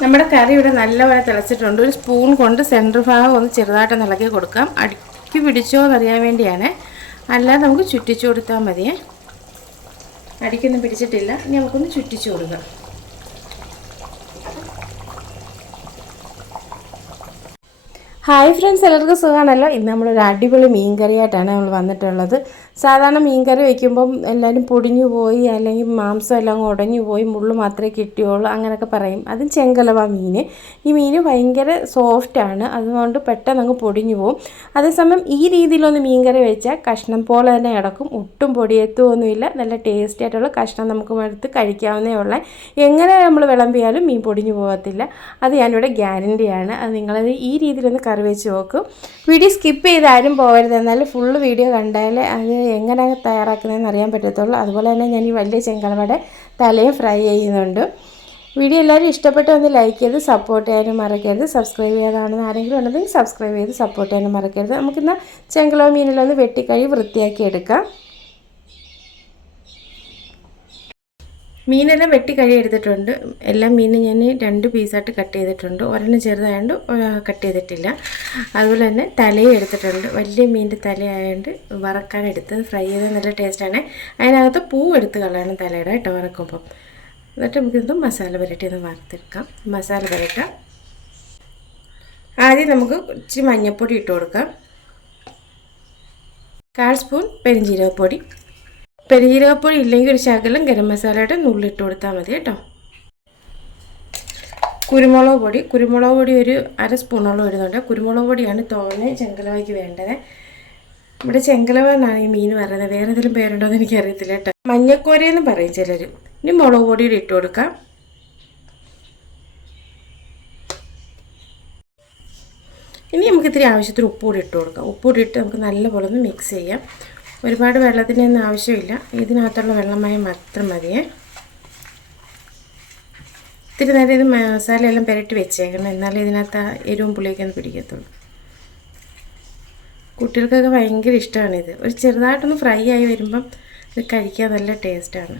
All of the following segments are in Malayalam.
നമ്മുടെ കറി ഇവിടെ നല്ലപോലെ തിളച്ചിട്ടുണ്ട്. ഒരു സ്പൂൺ കൊണ്ട് സെന്റർ ഭാഗം ഒന്ന് ചെറുതായിട്ട് ഇളക്കി കൊടുക്കാം. അടുക്കി പിടിച്ചോ എന്നറിയാൻ വേണ്ടിയാണ്. അല്ലാതെ നമുക്ക് ചുറ്റിച്ചു കൊടുത്താൽ മതിയേ. അടിക്കൊന്നും പിടിച്ചിട്ടില്ല. ഇനി നമുക്കൊന്ന് ചുറ്റിച്ചു കൊടുക്കാം. ഹായ് ഫ്രണ്ട്സ് എല്ലാവർക്കും സുഖമാണല്ലോ? ഇന്ന് നമ്മളൊരു അടിപൊളി മീൻ കറിയായിട്ടാണ് നമ്മൾ വന്നിട്ടുള്ളത്. സാധാരണ മീൻകറി വയ്ക്കുമ്പം എല്ലാവരും പൊടിഞ്ഞു പോയി അല്ലെങ്കിൽ മാംസം എല്ലാം ഉടഞ്ഞു പോയി മുള്ളു മാത്രമേ കിട്ടിയുള്ളൂ അങ്ങനെയൊക്കെ പറയും. അതും ചെങ്കലവ മീൻ. ഈ മീൻ ഭയങ്കര സോഫ്റ്റാണ് അതുകൊണ്ട് പെട്ടെന്ന് അങ്ങ് പൊടിഞ്ഞു പോകും അതേസമയം ഈ രീതിയിലൊന്ന് മീൻകറി വെച്ചാൽ കഷ്ണം പോലെ തന്നെ കിടക്കും. ഒട്ടും പൊടിയെത്തുമൊന്നുമില്ല നല്ല ടേസ്റ്റി ആയിട്ടുള്ള കഷ്ണം നമുക്ക് എടുത്ത് കഴിക്കാവുന്നേ ഉള്ള. എങ്ങനെ നമ്മൾ വിളമ്പിയാലും മീൻ പൊടിഞ്ഞു പോകത്തില്ല. അത് ഞാനിവിടെ ഗ്യാരണ്ടിയാണ് അത് നിങ്ങളത് ഈ രീതിയിലൊന്ന് കറി വെച്ച് നോക്കും. വീഡിയോ സ്കിപ്പ് ചെയ്ത് ആരും പോകരുത്. എന്നാൽ ഫുള്ള് വീഡിയോ കണ്ടാൽ അത് എങ്ങനെ തയ്യാറാക്കുന്നതെന്ന് അറിയാൻ പറ്റത്തുള്ളൂ. അതുപോലെ തന്നെ ഞാൻ ഈ വലിയ ചെങ്കളവടെ തലയും ഫ്രൈ ചെയ്യുന്നുണ്ട്. വീഡിയോ എല്ലാവരും ഇഷ്ടപ്പെട്ട് ഒന്ന് ലൈക്ക് ചെയ്ത് സപ്പോർട്ട് ചെയ്യാനും മറക്കരുത്. സബ്സ്ക്രൈബ് ചെയ്യാതാണെന്ന് ആരെങ്കിലും ഉണ്ടെങ്കിൽ സബ്സ്ക്രൈബ് ചെയ്ത് സപ്പോർട്ട് ചെയ്യാനും മറക്കരുത്. നമുക്കിന്ന് ചെങ്കളവ മീനിലൊന്ന് വെട്ടിക്കഴി വൃത്തിയാക്കി എടുക്കാം. മീനെല്ലാം വെട്ടി കഴി എടുത്തിട്ടുണ്ട്. എല്ലാ മീനും ഞാൻ രണ്ട് പീസായിട്ട് കട്ട് ചെയ്തിട്ടുണ്ട്. ഒരെണ്ണം ചെറുതായതുകൊണ്ട് കട്ട് ചെയ്തിട്ടില്ല. അതുപോലെ തന്നെ തലയും എടുത്തിട്ടുണ്ട്. വലിയ മീനിന്റെ തലയായതുകൊണ്ട് വറക്കാൻ എടുത്ത് ഫ്രൈ ചെയ്ത് നല്ല ടേസ്റ്റാണ്. അതിനകത്ത് പൂ എടുത്ത് കളയണം തലയുടെ കേട്ടോ വറക്കുമ്പം. എന്നിട്ട് നമുക്കിത് മസാല പുരട്ടി ഒന്ന് വറുത്തെടുക്കാം. മസാല പുരട്ടാം. ആദ്യം നമുക്ക് ഇച്ചിരി മഞ്ഞൾപ്പൊടി ഇട്ട് കൊടുക്കാം. കാൽ സ്പൂൺ പെരിഞ്ജീരകപ്പൊടി പെരുജീരകപ്പൊടി ഇല്ലെങ്കിൽ ഒരു ശകലം ഗരം മസാലയുടെ നുള്ളിട്ട് കൊടുത്താൽ മതി കേട്ടോ. കുരുമുളക് പൊടി കുരുമുളക് പൊടി ഒരു അര സ്പൂണോളം ഇടുന്നുണ്ട്. കുരുമുളക് പൊടിയാണ് തോനെ ചെങ്കലവയ്ക്ക് വേണ്ടത്. ഇവിടെ ചെങ്കലവ എന്നാണ് ഈ മീൻ പറയുന്നത്. വേറെ എന്തെങ്കിലും പേരുണ്ടോ എന്ന് എനിക്കറിയത്തില്ല കേട്ടോ. മഞ്ഞക്കോരയെന്ന് പറയും ചിലർ ഇനി മുളക് പൊടിയുടെ ഇട്ട് കൊടുക്കാം. ഇനി നമുക്ക് ഇത്തിരി ആവശ്യത്തിന് ഉപ്പ് കൂടി ഇട്ട് കൊടുക്കാം. ഉപ്പ് കൂടി ഇട്ട് നമുക്ക് നല്ലപോലെ ഒന്ന് മിക്സ് ചെയ്യാം. ഒരുപാട് വെള്ളത്തിന്റെ ഒന്നും ആവശ്യമില്ല. ഇതിനകത്തുള്ള വെള്ളമായി മാത്രം മതിയേ. ഇത്തിരി നേരം ഇത് മസാലയെല്ലാം പുരട്ടി വെച്ചേക്കണം. എന്നാലേ ഇതിനകത്ത് ആ എരിവും പുളിയൊക്കെ ഒന്ന് പിടിക്കത്തുള്ളൂ. കുട്ടികൾക്കൊക്കെ ഭയങ്കര ഇഷ്ടമാണിത്. ഒരു ചെറുതായിട്ടൊന്ന് ഫ്രൈ ആയി വരുമ്പം ഇത് കഴിക്കാൻ നല്ല ടേസ്റ്റാണ്.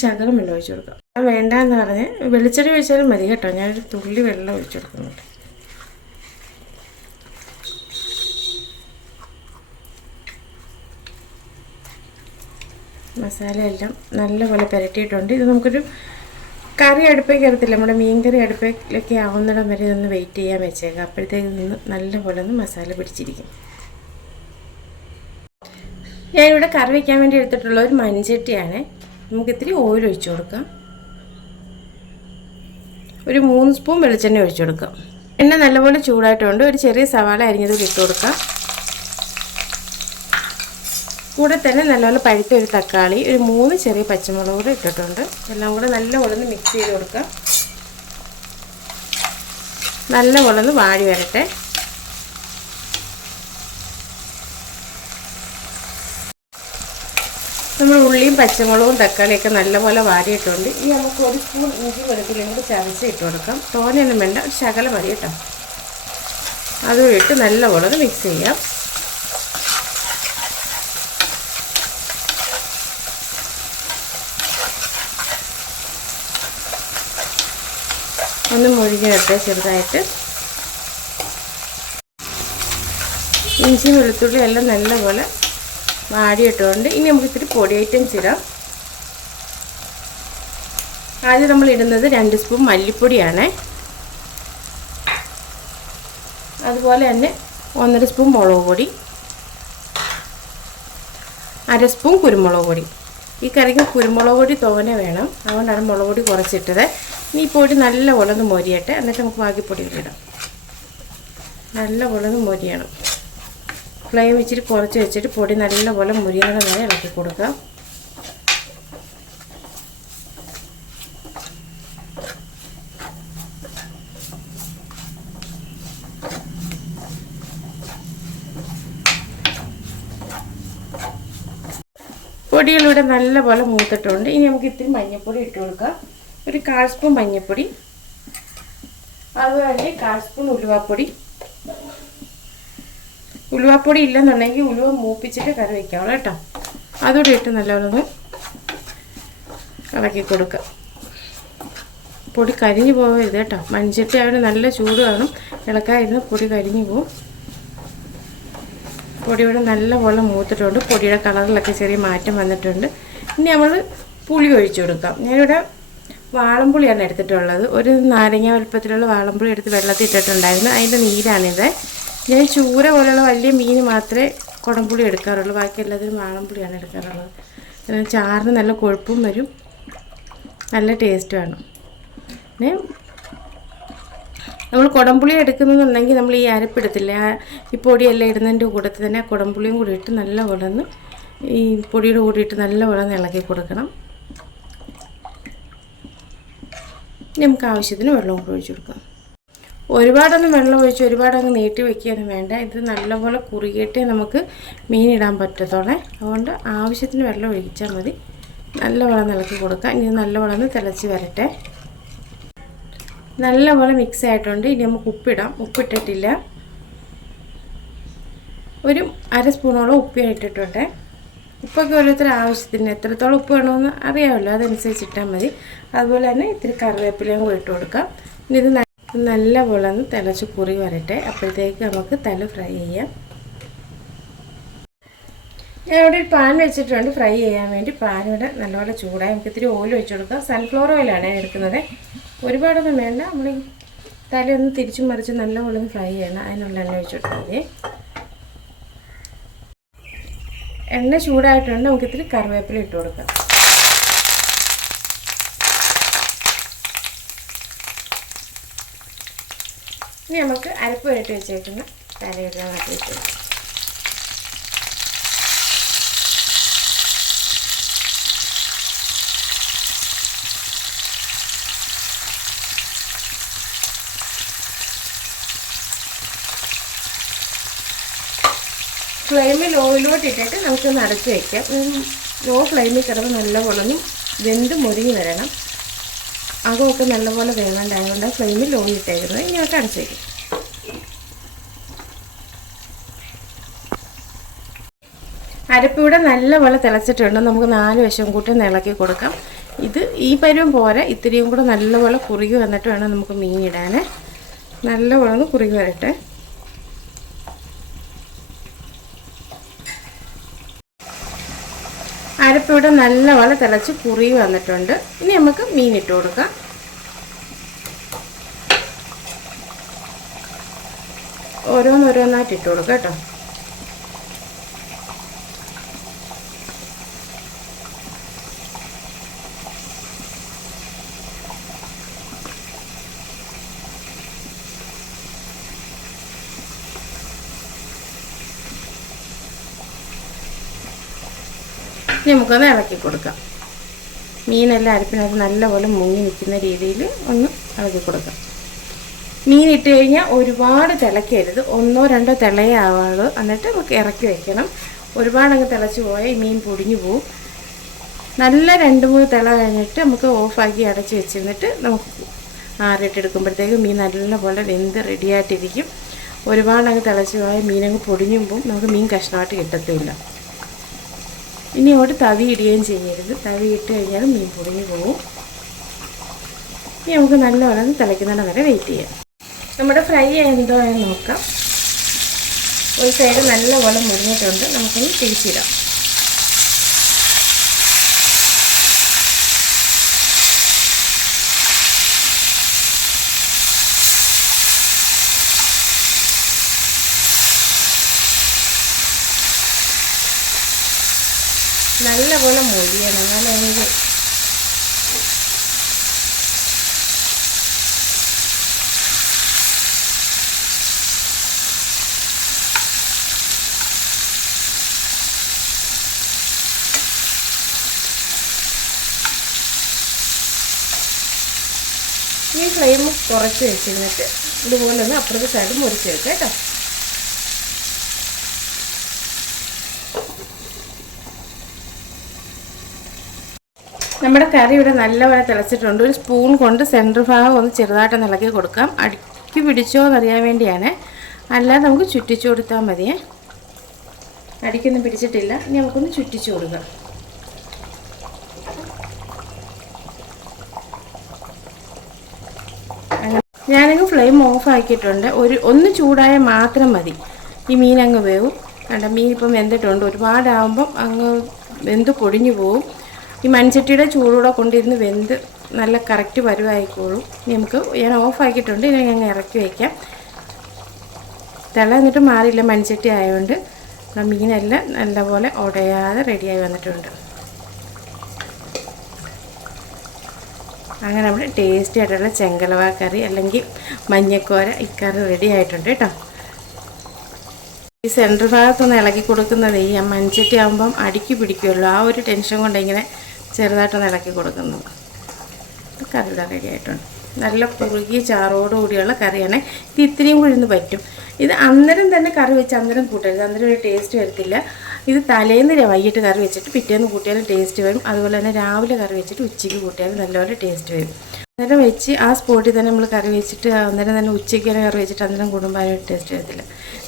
ശകലം വെള്ളം ഒഴിച്ചു കൊടുക്കാം. വേണ്ടാന്ന് പറഞ്ഞ് വെളിച്ചെണ്ണ ഒഴിച്ചാലും മതി കേട്ടോ. ഞാനൊരു തുള്ളി വെള്ളം ഒഴിച്ചു കൊടുക്കുന്നുണ്ട്. മസാല എല്ലാം നല്ലപോലെ പുരട്ടിയിട്ടുണ്ട്. ഇത് നമുക്കൊരു കറി അടുപ്പേക്ക് ഇറത്തില്ല നമ്മുടെ മീൻകറി അടുപ്പിലൊക്കെ ആവുന്നിടം വരെ ഇതൊന്ന് വെയിറ്റ് ചെയ്യാൻ വെച്ചേക്കാം. അപ്പോഴത്തേക്ക് നിന്ന് നല്ലപോലെ ഒന്ന് മസാല പിടിച്ചിരിക്കും. ഞാനിവിടെ കറി വയ്ക്കാൻ വേണ്ടി എടുത്തിട്ടുള്ള ഒരു മൺചട്ടിയാണ്. നമുക്ക് ഇത്തിരി ഓയിൽ ഒഴിച്ചു കൊടുക്കാം. ഒരു മൂന്ന് സ്പൂൺ വെളിച്ചെണ്ണ ഒഴിച്ചു കൊടുക്കാം. എണ്ണ നല്ലപോലെ ചൂടായിട്ടുണ്ട്. ഒരു ചെറിയ സവാള അരിഞ്ഞത് ഇട്ട് കൊടുക്കാം. കൂടെ തന്നെ നല്ലപോലെ പഴുത്ത ഒരു തക്കാളി ഒരു മൂന്ന് ചെറിയ പച്ചമുളക് കൂടെ ഇട്ടിട്ടുണ്ട്. എല്ലാം കൂടെ നല്ല ഒന്ന് മിക്സ് ചെയ്ത് കൊടുക്കാം. നല്ല ഒന്ന് വാടി വരട്ടെ. നമ്മൾ ഉള്ളിയും പച്ചമുളകും തക്കാളിയൊക്കെ നല്ലപോലെ വാരിയിട്ടുണ്ട് ഇനി നമുക്ക് ഒരു സ്പൂൺ ഇഞ്ചി വെളുത്തുള്ളിയും കൂടി ചതച്ച് ഇട്ട് കൊടുക്കാം. തോനെയൊന്നും വേണ്ട ഒരു ശകലം മതി കേട്ടോ. അതും ഇട്ട് നല്ലപോലെ മിക്സ് ചെയ്യാം. ഒന്ന് മുഴുകി വെട്ടെ ചെറുതായിട്ട്. ഇഞ്ചി വെളുത്തുള്ളി എല്ലാം നല്ലപോലെ വാടിയിട്ടുണ്ട് ഇനി നമുക്ക് ഇത്തിരി പൊടി ഐറ്റംസ് ഇടാം. ആദ്യം നമ്മൾ ഇടുന്നത് രണ്ട് സ്പൂൺ മല്ലിപ്പൊടിയാണ്. അതുപോലെ തന്നെ ഒന്നര സ്പൂൺ മുളക് പൊടി അര സ്പൂൺ കുരുമുളക് പൊടി. ഈ കറിക്ക് കുരുമുളക് പൊടി തോനെ വേണം. അതുകൊണ്ടാണ് മുളക് പൊടി കുറച്ചിട്ടത്. ഈ പൊടി നല്ല ഉളന്ന് മൊരിയട്ടെ. എന്നിട്ട് നമുക്ക് ബാക്കി ഇടാം. നല്ല ഉളന്ന് മൊരിയണം. ഫ്ലെയിം ഇച്ചിരി കുറച്ച് വെച്ചിട്ട് പൊടി നല്ലപോലെ മുരിയുന്ന വരെ ഇളക്കി കൊടുക്കുക. പൊടികളിവിടെ നല്ലപോലെ മൂത്തിട്ടുണ്ട്. ഇനി നമുക്ക് ഇത്തിരി മഞ്ഞൾപ്പൊടി ഇട്ട് കൊടുക്കാം. ഒരു കാൽ സ്പൂൺ മഞ്ഞൾപ്പൊടി അതുപോലെ കാൽ സ്പൂൺ ഉലുവാപ്പൊടി. ഉലുവാപ്പൊടി ഇല്ലെന്നുണ്ടെങ്കിൽ ഉലുവ മൂപ്പിച്ചിട്ട് കറി വയ്ക്കാവുള്ളൂ കേട്ടോ. അതുകൂടി ഇട്ട് നല്ലോണം ഇളക്കി കൊടുക്കുക പൊടി കരിഞ്ഞു പോകരുത് കേട്ടോ. മൺചട്ടി അവിടെ നല്ല ചൂട് കാണും ഇളക്കാതിരുന്ന് പൊടി കരിഞ്ഞു പോവും. പൊടി ഇവിടെ നല്ലപോലെ മൂത്തിട്ടുണ്ട്. പൊടിയുടെ കളറിലൊക്കെ ചെറിയ മാറ്റം വന്നിട്ടുണ്ട്. ഇനി നമ്മൾ പുളി ഒഴിച്ചു കൊടുക്കാം. ഞാനിവിടെ വാളംപുളിയാണ് എടുത്തിട്ടുള്ളത്. ഒരു നാരങ്ങ വലുപ്പത്തിലുള്ള വാളംപുളി എടുത്ത് വെള്ളത്തിൽ ഇട്ടിട്ടുണ്ടായിരുന്നു. അതിന്റെ നീരാണിത്. ഞാൻ ചൂര പോലെയുള്ള വലിയ മീൻ മാത്രമേ കുടംപുളി എടുക്കാറുള്ളൂ. ബാക്കി എല്ലാത്തിനും വാളംപുളിയാണ് എടുക്കാറുള്ളത്. കാരണം ചാറിന് നല്ല കൊഴുപ്പും വരും. നല്ല ടേസ്റ്റ് വേണം പിന്നെ നമ്മൾ കുടംപുളി എടുക്കുന്നുണ്ടെങ്കിൽ നമ്മൾ ഈ അരപ്പിടത്തില്ലേ ഈ പൊടിയെല്ലാം ഇടുന്നതിന്റെ കൂട്ടത്തിൽ തന്നെ കുടംപുളിയും കൂടി ഇട്ട് നല്ല വളർന്ന് ഈ പൊടിയുടെ കൂടിയിട്ട് നല്ല വളർന്ന് ഇളക്കി കൊടുക്കണം ഇനി നമുക്ക് ആവശ്യത്തിന് വെള്ളം കൂടി ഒഴിച്ചു കൊടുക്കാം. ഒരുപാടൊന്നും വെള്ളം ഒഴിച്ച് ഒരുപാടങ്ങ് നീട്ടി വെക്കുകയൊന്നും വേണ്ട. ഇത് നല്ലപോലെ കുറുകിയിട്ടേ നമുക്ക് മീനിടാൻ പറ്റത്തോളെ അതുകൊണ്ട് ആവശ്യത്തിന് വെള്ളം ഒഴിച്ചാൽ മതി. നല്ല വെള്ളം കൊടുക്കുക കൊടുക്കാം. ഇനി നല്ല വെള്ളം തിളച്ച് വരട്ടെ. നല്ലപോലെ മിക്സ് ആയിട്ടുണ്ട്. ഇനി നമുക്ക് ഉപ്പിടാം. ഉപ്പിട്ടിട്ടില്ല. ഒരു അര സ്പൂണോളം ഉപ്പ് ഉപ്പൊക്കെ ഓരോരുത്തർ ആവശ്യത്തിന് എത്രത്തോളം ഉപ്പ് വേണമെന്ന് അറിയാമല്ലോ. അതനുസരിച്ച് ഇട്ടാൽ മതി. അതുപോലെ തന്നെ ഇത്തിരി കറിവേപ്പിലയും കൂടി ഇട്ട് കൊടുക്കാം. ഇനി ഇത് നല്ല നല്ലപോലെ ഒന്ന് തിളച്ച് കുറി വരട്ടെ. അപ്പോഴത്തേക്ക് നമുക്ക് തല ഫ്രൈ ചെയ്യാം. ഞാൻ ഇവിടെ ഒരു പാൻ വെച്ചിട്ടുണ്ട്. ഫ്രൈ ചെയ്യാൻ വേണ്ടി പാൻ ഇവിടെ നല്ലപോലെ ചൂടായി. നമുക്ക് ഇത്തിരി ഓയിൽ വെച്ച് കൊടുക്കാം. സൺഫ്ലവർ ഓയിലാണ് ഞാൻ എടുക്കുന്നത്. ഒരുപാടൊന്നും വേണ്ട. നമ്മൾ തലയൊന്ന് തിരിച്ചും മറിച്ച് നല്ലപോലെ ഒന്ന് ഫ്രൈ ചെയ്യണം. അതിനുള്ള എണ്ണ ഒഴിച്ച് കൊടുത്താൽ മതി. എണ്ണ ചൂടായിട്ടുണ്ട് നമുക്ക് ഇത്തിരി കറിവേപ്പില ഇട്ട് കൊടുക്കാം. ഇനി നമുക്ക് അരപ്പ് വരട്ടി വെച്ചേക്കുന്ന തലയിടാൻ വെച്ച് ഫ്ലെയിമിൽ ഓയിലോട്ട് ഇട്ടിട്ട് നമുക്കൊന്ന് അടച്ച് വയ്ക്കാം ലോ ഫ്ലെയിമിൽ കിടന്ന് നല്ലപോലെ ഒന്ന് വെന്ത് മുരുകി വരണം. അകമൊക്കെ നല്ലപോലെ വേവണ്ടായതുകൊണ്ട് ഫ്ലെയിമിൽ ലോ ഇട്ടേക്കുന്നത്. ഇനി നമുക്ക് അടച്ച് വയ്ക്കും അരപ്പിവിടെ നല്ലപോലെ തിളച്ചിട്ടുണ്ട്. നമുക്ക് നാല് വശം കൂട്ടി ഇളക്കി കൊടുക്കാം. ഇത് ഈ പരുവം പോരാ. ഇത്തിരിയും കൂടെ നല്ലപോലെ കുറുകി വന്നിട്ട് വേണം നമുക്ക് മീൻ ഇടാൻ നല്ലപോലെ ഒന്ന് കുറുകി വരട്ടെ. അരപ്പിവിടെ നല്ലപോലെ തിളച്ച് കുറുകി വന്നിട്ടുണ്ട്. ഇനി നമുക്ക് മീൻ ഇട്ട് കൊടുക്കാം. ഓരോന്നോരോന്നായിട്ട് ഇട്ട് കൊടുക്കാം കേട്ടോ. ഇനി നമുക്കൊന്ന് ഇളക്കി കൊടുക്കാം. മീനെല്ലാം അരപ്പിനകത്ത് നല്ലപോലെ മുങ്ങി നിൽക്കുന്ന രീതിയിൽ ഒന്ന് ഇളക്കി കൊടുക്കാം. മീൻ ഇട്ട് കഴിഞ്ഞാൽ ഒരുപാട് തിളക്കരുത് ഒന്നോ രണ്ടോ തിളയേ ആവാളൂ എന്നിട്ട് നമുക്ക് ഇറക്കി വയ്ക്കണം ഒരുപാട് അങ്ങ് തിളച്ച് പോയാൽ മീൻ പൊടിഞ്ഞു പോകും നല്ല രണ്ട് മൂന്ന് തിള കഴിഞ്ഞിട്ട് നമുക്ക് ഓഫാക്കി അടച്ച് വെച്ചിരുന്നിട്ട് നമുക്ക് ആറിട്ടെടുക്കുമ്പോഴത്തേക്ക് മീൻ നല്ലപോലെ വെന്ത് റെഡിയായിട്ടിരിക്കും ഒരുപാട് അങ്ങ് തിളച്ച് പോയാൽ മീനങ്ങ് പൊടിഞ്ഞുമ്പോൾ നമുക്ക് മീൻ കഷ്ണമായിട്ട് കിട്ടത്തില്ല. ഇനി അങ്ങോട്ട് തവി ഇടുകയും ചെയ്യരുത്. തവി ഇട്ട് കഴിഞ്ഞാൽ മീൻ പൊടിഞ്ഞു പോകും ഇനി നമുക്ക് നല്ലോണം തിളയ്ക്കുന്നിടം വരെ വെയിറ്റ് ചെയ്യാം. നമ്മുടെ ഫ്രൈ എന്തോ നോക്കാം ഒരു സൈഡ് നല്ലപോലെ മുരിഞ്ഞിട്ടുണ്ട്. നമുക്കൊന്ന് തിരിച്ചിടാം നല്ലപോലെ മൊഴിയണം എന്നാലും ഈ ഫ്ലെയിം കുറച്ച് വെച്ചിരുന്നിട്ട് ഇതുപോലെ ഒന്ന് അപ്പുറത്തെ സൈഡ് മുറിച്ച് വെക്കാം കേട്ടോ. നമ്മുടെ കറി ഇവിടെ നല്ലപോലെ തിളച്ചിട്ടുണ്ട്. ഒരു സ്പൂൺ കൊണ്ട് സെന്റർ ഭാഗം ഒന്ന് ചെറുതായിട്ട് ഇളക്കി കൊടുക്കാം. അടുക്കി പിടിച്ചോ എന്നറിയാൻ വേണ്ടിയാണ്. അല്ലാതെ നമുക്ക് ചുറ്റിച്ചു കൊടുത്താൽ മതിയേ അടിക്കൊന്നും പിടിച്ചിട്ടില്ല. ഇനി നമുക്കൊന്ന് ചുറ്റിച്ചു കൊടുക്കാം. ഞാനങ്ങ് ഫ്ലെയിം ഓഫ് ആക്കിയിട്ടുണ്ട്. ഒരു ഒന്ന് ചൂടായ മാത്രം മതി. ഈ മീൻ അങ്ങ് വേവും. കണ്ട മീൻ ഇപ്പം വെന്തിട്ടുണ്ട്. ഒരുപാടാവുമ്പം അങ്ങ് വെന്ത് പൊടിഞ്ഞു പോവും. ഈ മൺചട്ടിയുടെ ചൂടൂടെ കൊണ്ടിരുന്ന് വെന്ത് നല്ല കറക്റ്റ് പരുവായിക്കോളും. ഇനി നമുക്ക് ഞാൻ ഓഫാക്കിയിട്ടുണ്ട് ഇനി ഞങ്ങൾ ഇറക്കി വയ്ക്കാം തിള എന്നിട്ട് മാറിയില്ല. മൺചട്ടി ആയതുകൊണ്ട് നമ്മുടെ മീനെല്ലാം നല്ലപോലെ ഉടയാതെ റെഡിയായി വന്നിട്ടുണ്ട്. അങ്ങനെ നമ്മുടെ ടേസ്റ്റി ആയിട്ടുള്ള ചെങ്കലവ കറി അല്ലെങ്കിൽ മഞ്ഞക്കോര ഇക്കറി റെഡി ആയിട്ടുണ്ട് കേട്ടോ. ഈ സെന്റർ ഭാഗത്തൊന്ന് ഇളക്കി കൊടുക്കുന്നത് ഈ മൺചട്ടി ആകുമ്പം അടുക്കി പിടിക്കുമല്ലോ. ആ ഒരു ടെൻഷൻ കൊണ്ട് ഇങ്ങനെ ചെറുതായിട്ടൊന്ന് ഇളക്കി കൊടുക്കുന്നത് കറിയുടെ റെഡി ആയിട്ടുണ്ട്. നല്ല കുറുകിയ ചാറോടുകൂടിയുള്ള കറിയാണ്. ഇത് ഇത്രയും കൂടി ഇന്ന് പറ്റും. ഇത് അന്നേരം തന്നെ കറി വെച്ച് അന്നേരം കൂട്ടരുത്. അന്നേരം ഒരു ടേസ്റ്റ് വരത്തില്ല. ഇത് തലേന്ന് വൈകിട്ട് കറി വെച്ചിട്ട് പിറ്റേന്ന് കൂട്ടിയാലും ടേസ്റ്റ് വരും. അതുപോലെ തന്നെ രാവിലെ കറി വെച്ചിട്ട് ഉച്ചയ്ക്ക് കൂട്ടിയാലും നല്ലപോലെ ടേസ്റ്റ് വരും. അന്നേരം വെച്ച് ആ സ്പോട്ടിൽ തന്നെ നമ്മൾ കറി വെച്ചിട്ട് അന്നേരം തന്നെ ഉച്ചയ്ക്ക് തന്നെ കറി വെച്ചിട്ട് അന്നേരം കൂടുമ്പോൾ ടേസ്റ്റ് വരത്തില്ല.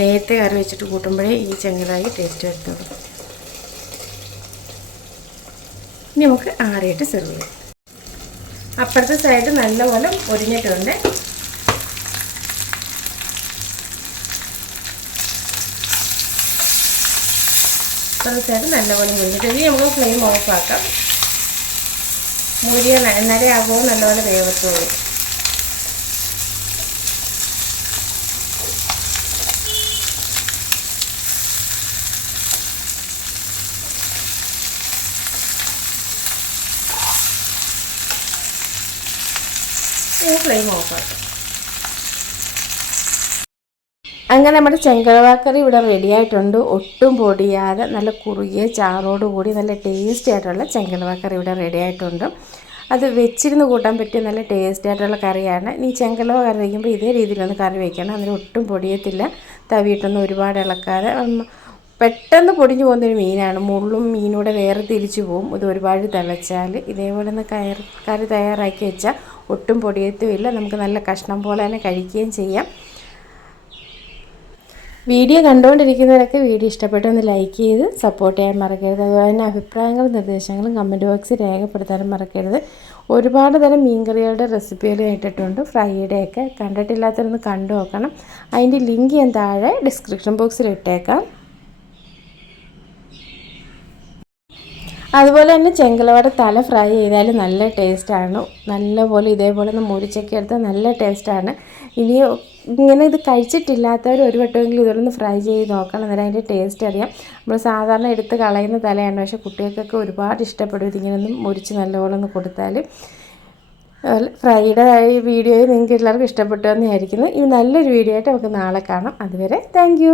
നേരത്തെ കറി വെച്ചിട്ട് കൂട്ടുമ്പോഴേ ഈ ചെങ്ങലായി ടേസ്റ്റ് വരത്തുള്ളൂ. ഇനി നമുക്ക് ആറിയിട്ട് സെർവ് ചെയ്യാം. അപ്പുറത്തെ സൈഡ് നല്ലപോലെ പൊരിഞ്ഞിട്ടുണ്ട് അപ്പുറത്തെ സൈഡ് നല്ലപോലെ മുരിഞ്ഞിട്ട് ഇനി നമുക്ക് ഫ്ലെയിം ഓഫ് ആക്കാം. മുരിയ എന്നാലേ ആകുമ്പോൾ നല്ലപോലെ വേവത്തുള്ളൂ ഫ്ലെയിം ഓഫ് ആക്കാം. അങ്ങനെ നമ്മുടെ ചെങ്കളവാക്കറി ഇവിടെ റെഡി ആയിട്ടുണ്ട്. ഒട്ടും പൊടിയാതെ നല്ല കുറുകിയ ചാറോട് കൂടി നല്ല ടേസ്റ്റി ആയിട്ടുള്ള ചെങ്കലവാക്കറി ഇവിടെ റെഡി ആയിട്ടുണ്ട്. അത് വെച്ചിരുന്ന് കൂട്ടാൻ പറ്റിയ നല്ല ടേസ്റ്റി ആയിട്ടുള്ള കറിയാണ്. ഇനി ചെങ്കലവ കറി വയ്ക്കുമ്പോൾ ഇതേ രീതിയിലൊന്ന് കറി വയ്ക്കണം അതിന് ഒട്ടും പൊടിയത്തില്ല. തവിയിട്ടൊന്നും ഒരുപാട് ഇളക്കാതെ. പെട്ടെന്ന് പൊടിഞ്ഞു പോകുന്നൊരു മീനാണ്. മുള്ളും മീനൂടെ വേറെ തിരിച്ചു പോകും ഇത് ഒരുപാട് തിളച്ചാൽ ഇതേപോലെ ഒന്ന് കയറി കറി തയ്യാറാക്കി വെച്ചാൽ ഒട്ടും പൊടിയത്തുമില്ല. നമുക്ക് നല്ല കഷ്ണം പോലെ തന്നെ കഴിക്കുകയും ചെയ്യാം. വീഡിയോ കണ്ടുകൊണ്ടിരിക്കുന്നവരൊക്കെ വീഡിയോ ഇഷ്ടപ്പെട്ടൊന്ന് ലൈക്ക് ചെയ്ത് സപ്പോർട്ട് ചെയ്യാൻ മറക്കരുത്. അതുപോലെ തന്നെ അഭിപ്രായങ്ങളും നിർദ്ദേശങ്ങളും കമന്റ് ബോക്സിൽ രേഖപ്പെടുത്താനും മറക്കരുത്. ഒരുപാട് തരം മീൻകറികളുടെ റെസിപ്പികൾ ഇട്ടിട്ടുണ്ട് ഫ്രൈയുടെയൊക്കെ കണ്ടിട്ടില്ലാത്തവരൊന്ന് കണ്ടു നോക്കണം. അതിന്റെ ലിങ്ക് ഞാൻ താഴെ ഡിസ്ക്രിപ്ഷൻ ബോക്സിൽ ഇട്ടേക്കാം. അതുപോലെ തന്നെ ചെങ്കലവട തല ഫ്രൈ ചെയ്താൽ നല്ല ടേസ്റ്റാണ് നല്ലപോലെ ഇതേപോലെ ഒന്ന് മുരിച്ചൊക്കെ എടുത്താൽ നല്ല ടേസ്റ്റാണ് ഇനി ഇങ്ങനെ ഇത് കഴിച്ചിട്ടില്ലാത്തവർ ഒരു വട്ടമെങ്കിലും ഇതൊന്ന് ഫ്രൈ ചെയ്ത് നോക്കണം. അന്നേരം അതിന്റെ ടേസ്റ്റ് അറിയാം. നമ്മൾ സാധാരണ എടുത്ത് കളയുന്ന തലയാണ്. പക്ഷേ കുട്ടികൾക്കൊക്കെ ഒരുപാട് ഇഷ്ടപ്പെടും ഇതിങ്ങനെ ഒന്ന് മുരിച്ച് നല്ലപോലെ ഒന്ന് കൊടുത്താൽ ഫ്രൈയുടെ വീഡിയോ നിങ്ങൾക്ക് എല്ലാവർക്കും ഇഷ്ടപ്പെട്ടു തന്നെയായിരിക്കുന്നു ഇത് നല്ലൊരു വീഡിയോ ആയിട്ട് നമുക്ക് നാളെ കാണാം. അതുവരെ താങ്ക്